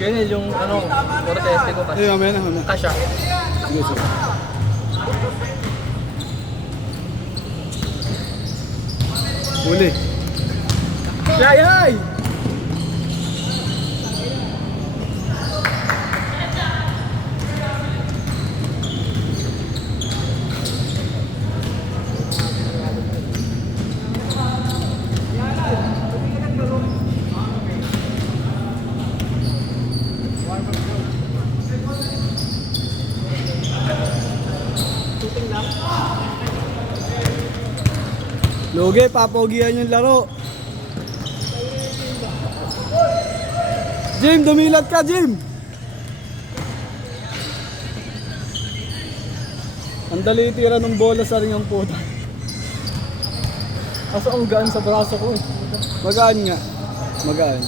Ganyan yung ano, proteste ko kasi. Ay, mamaya na. Kasya. Sige, sige. Huli. Yay! Lugi, papogihan yung laro. Jim, dumilat ka, Jim! Ang dali tira ng bola sa ring ang puta. Kaso ang gaan sa braso ko eh. Magaan nga. Magaan.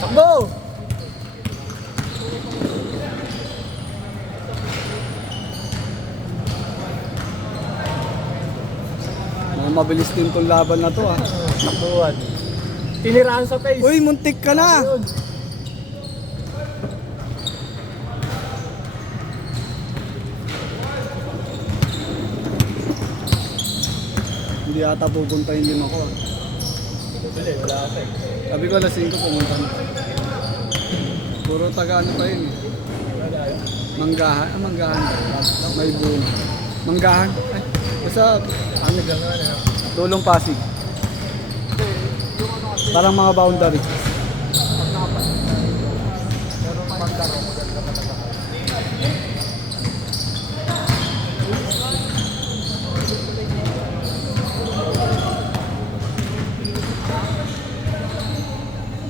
Takbo! Mabilis din tong laban na to ah. Takbuhan. Tiniraan sa face. Uy, muntik ka na! Ayun. Hindi ata pupunta yung lima ko ah. Wala kasi. Sabi ko alas 5 pumunta na. Puro taga ano pa yun eh. Manggahan. Ah, manggahan. May buong. Manggahan. Ay, basta Ano gano'n eh. Dulong Pasig. Parang mga boundary.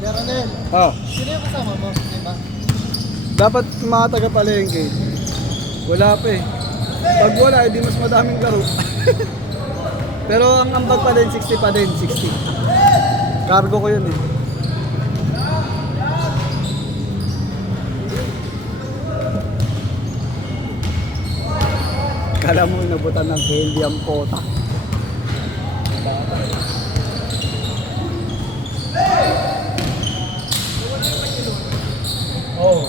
Meron Ah, sino yung kasama mo? Diba? dapat mga taga-palengke. Wala pa eh. Pag wala, edi mas madaming laro. Pero ang ambag pa din, 60 pa din, 60. Cargo ko yun eh. Kala mo nabutan ng candy ang pota. Oo.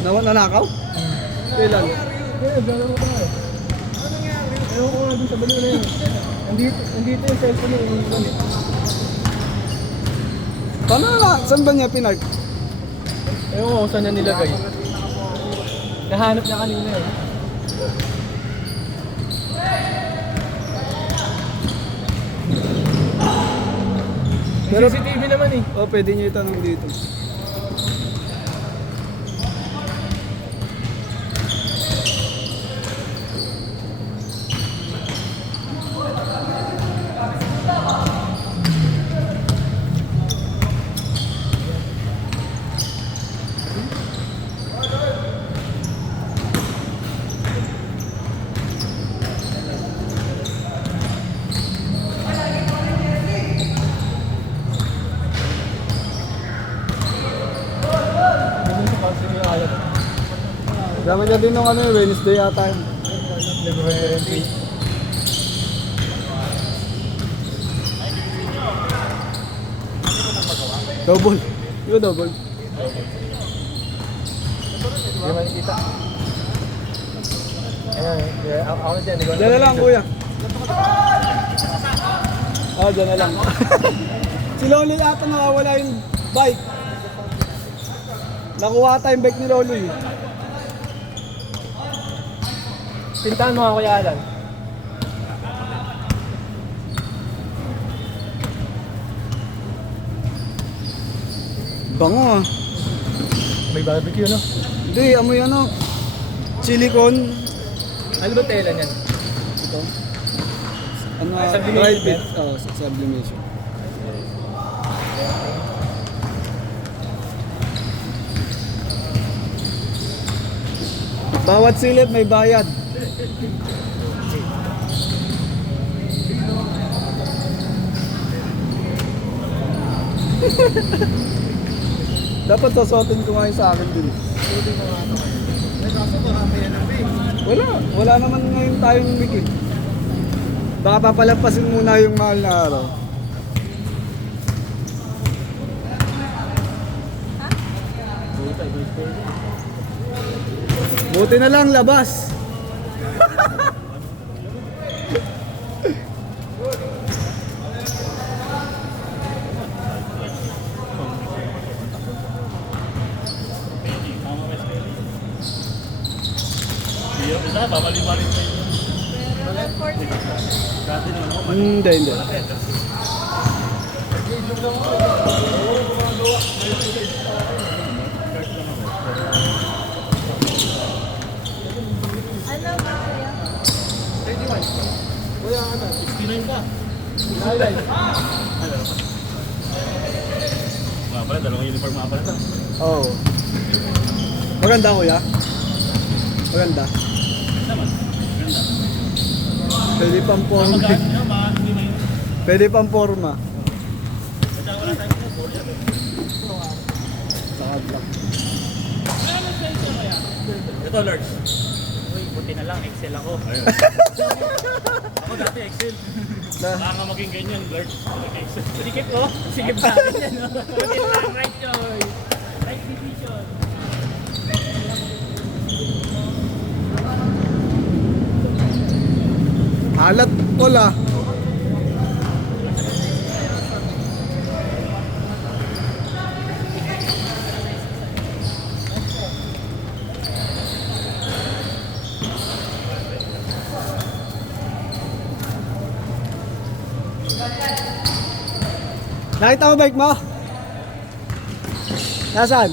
Nanakaw? Kailan? Eh, gano'n ko tayo. Ano nangyari? Ewan ko nga dun sa baliw na yun. Andito yung cellphone yung ulan. Paano na? Saan ba niya pinag? Ewan ko kung saan niya nilagay. Nahanap niya kanina eh. Pero- CCTV naman eh. O, pwede niyo itanong dito. Dama niya din nung ano, Wednesday yata yun. Double. Di ba double? Hindi makikita. Ayan, ako na dyan. Diyan na lang kuya. Ah, diyan na lang. Si Loli yata nakawala yung bike. Nakuha tayong bike ni Loli. Pintahan mo ako, Kuya Alan. Bango ah. May barbecue, no? Hindi, amoy ano. Chili con. Ano ba tela niyan? Ito. Ano, Sublimation dried ba? beef. Oo, sublimation. Bawat silip may bayad. Dapat sasotin ko nga yung sa akin din. May kaso marami yan ang big. Wala naman ngayon tayong week eh. Baka papalampasin muna yung mahal na araw. Buti na lang labas. Hindi. Ano ba kuya? Kuya, ano? 69 ka. Lalay. Mga pala, dalawang uniform mga pala ito. Oo. Maganda kuya? Maganda. Naman, ganda. Pwede pang forma. Magaan nyo, baka hindi may... Pwede pang forma. Basta wala tayong pinapol yan. Lakad lang. Ito, Lord. Uy, buti na lang, Excel ako. Ayun. Ako dati Excel. Baka nga maging ganyan, Lord. Excel. Sikip ko? Sikip sa akin yan. Buti na lang, right choice. Right decision. Alat pula. Nakita mo bike mo? Nasaan?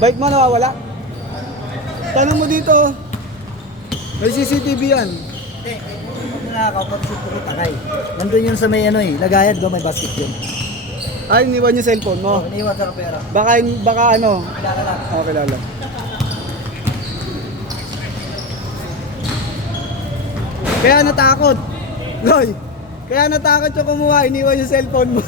Bike mo nawawala? Tanong mo dito. May CCTV yan. Nakakapagsip ko takay. Nandun yun sa may ano eh, lagayad do, may basket yun. Ay, iniwan yung cellphone mo. Iniwan sa pera. Baka ano. Kilala lang. Oo, kilala. Kaya natakot. Loy, kaya natakot yung kumuha, iniwan yung cellphone mo.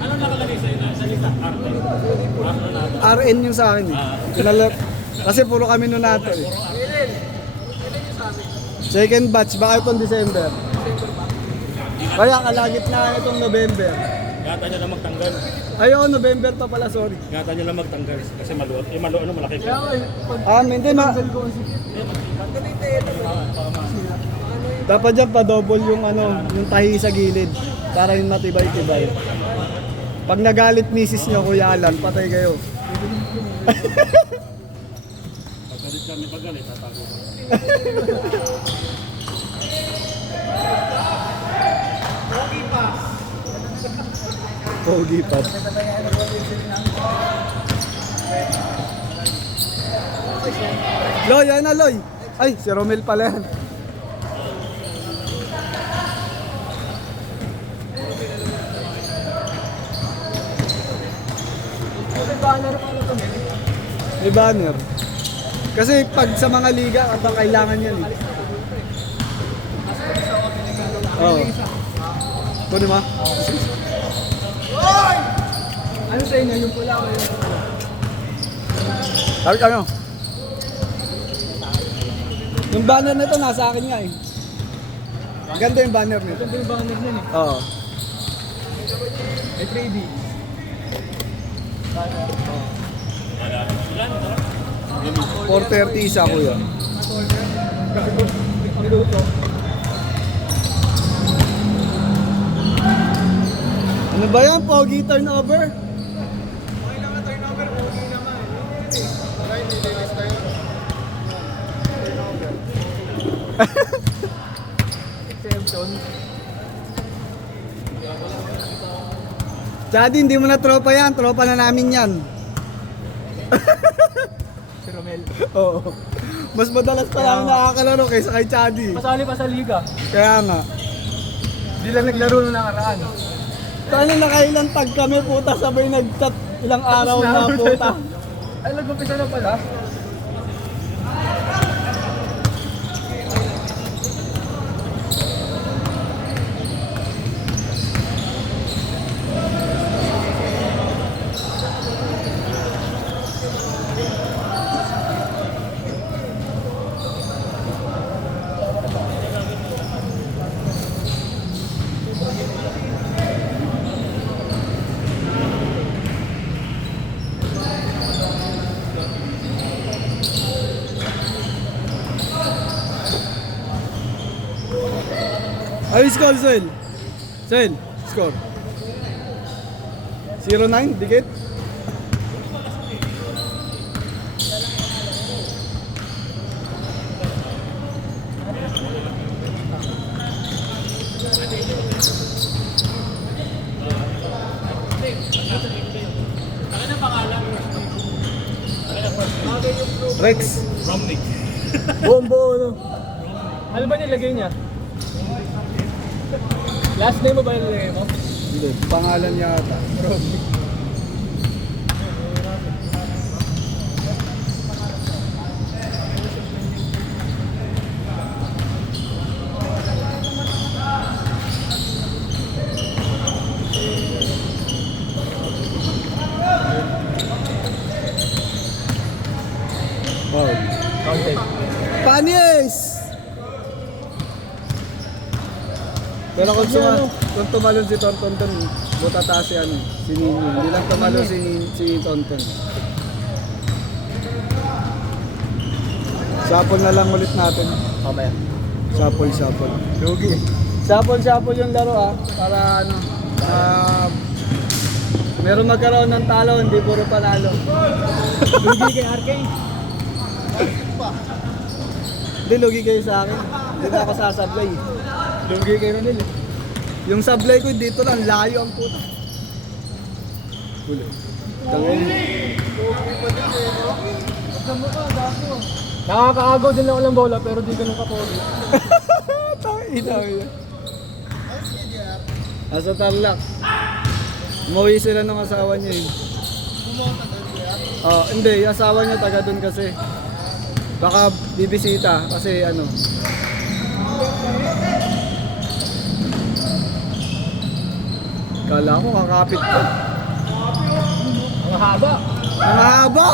Ano nakalagay sa'yo na sa lista? RN yung sa akin eh. Kasi puro kami nun nato eh. Second batch, baka itong December. Kaya kalagit na itong November. Gata nyo lang magtanggal. Ayoko, November pa pala, sorry. Gata nyo lang magtanggal. Kasi maluot. Eh, maluot ano, malaki ka. Hindi na. Dapat dyan pa-double yung ano, yung tahi sa gilid. Para yung matibay-tibay. Pag nagalit misis nyo, Kuya Alan, patay kayo. Pagkalit kami paggalit, tatago ko. Pogi pa. Loy, yan na Loy. Ay, si Romel pala yan. May banner. Kasi pag sa mga liga, abang kailangan yan eh. Oo. Kunin mo? Ano sa inyo? Yung pula o yung pula? Sabi ano? Yung banner nito nasa akin nga eh. Ganda yung banner nito. Ito yung banner nun eh. Oo. May 3D. 430 isa kuya. Minuto. Ano ba yan? Pogi turnover? Exemption. Chadi, hindi mo na tropa yan. Tropa na namin yan. Si Romel. Oo. Mas madalas pa lang nakakalaro kaysa kay Chadi. Pasali pa sa liga. Kaya nga. Hindi lang naglaro nung nakaraan. Sana nakailang tag kami puta sabay nag-chat ilang araw na puta. Ay, nag-umpisa na pala. Ay, score, Sel. Sel, score. 0-9, dikit. Rex. Romnick. Bombo, ano? Ano ba nilagay niya? Last name mo ba nilagay mo? Hindi, pangalan yata. Wow. Counted. Panis! Pero kung tumalon si Tonton dun, butata si ano, si Nini. Hindi lang tumalon si Tonton. Sapol na lang ulit natin. Mamaya. Sapol. Lugi. Sapol yung laro para ano, meron magkaroon ng talo, hindi puro panalo. Lugi kay RK. Hindi, lugi kayo sa akin. Hindi na ako sasablay. Lugi kay Ronel. Yung sablay ko dito lang, layo ang puta. Huli. Tangin. Nakakaagaw din ako ng bola pero di ganun kapogi. Tangin. Asa Tarlac. Umuwi sila ng asawa niya eh. Oh, hindi, yung asawa niya taga doon kasi. Baka bibisita kasi ano. Kala ko kakapit ko. Ang haba. Ang haba!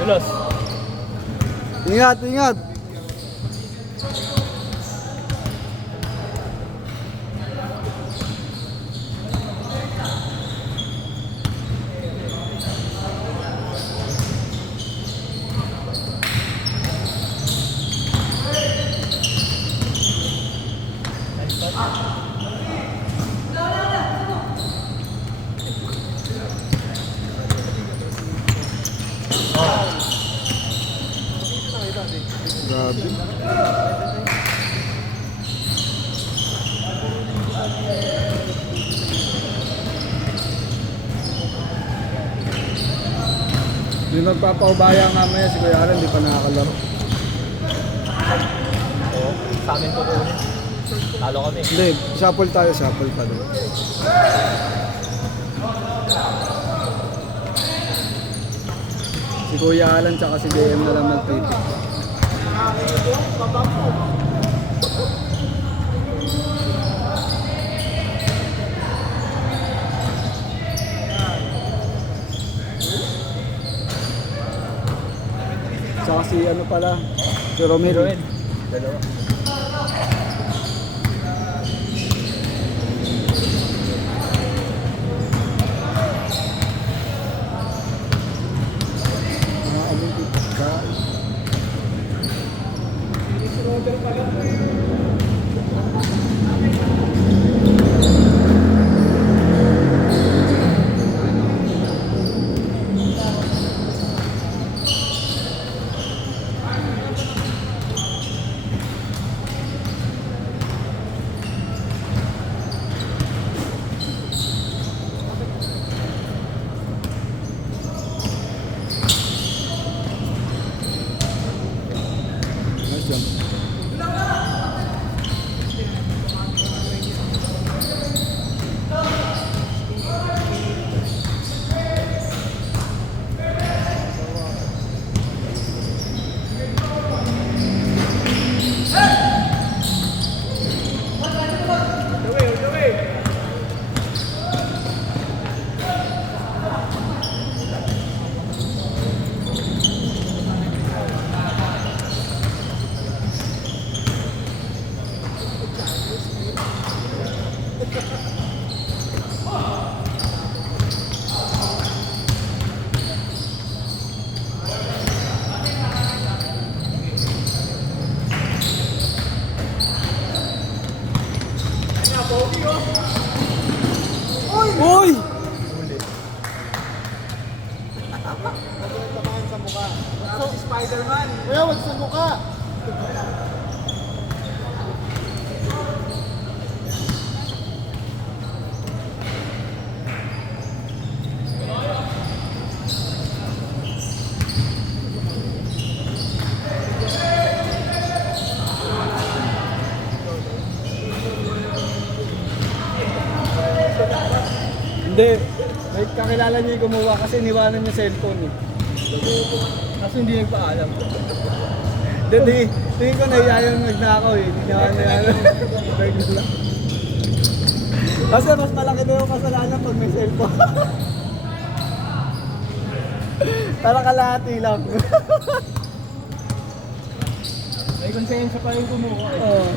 Tulos. Ingat! Grabe. Yung magpapaubaya nga maya si Kuya Alan, di pa nakakalaro. Oo. Sa amin po po. Talo kami. Hindi, shuffle pa doon. Si Kuya Alan tsaka si JM na lang magpitik. Saka si ano pala, si Romero. Dalawa. Mga Olympic guys. Si Roger pala. Nice jump. The way. Uy! Spider-Man. Kuya, wag sa mukha. Hindi. May kakilala niya yung gumawa kasi niwanan niya cellphone eh. Kaso hindi nagpaalam. Hindi, tingin ko nahiya yung nagnakaw eh. Hindi niya ano. Bag na lang. Kasi mas malaki na yung kasalanan pag may cellphone. Para kalahati lang. May konsensya pa yung kumuha eh. Oo.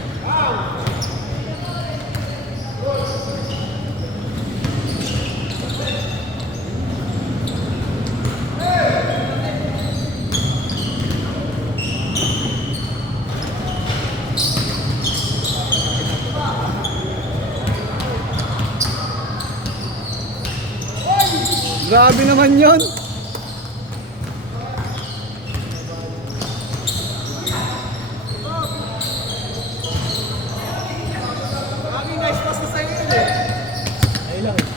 Grabe naman yun. Maraming nice pass na sa'yo yun eh. Ayun lang eh.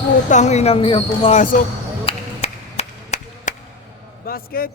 Putang inang yan pumasok. Basket.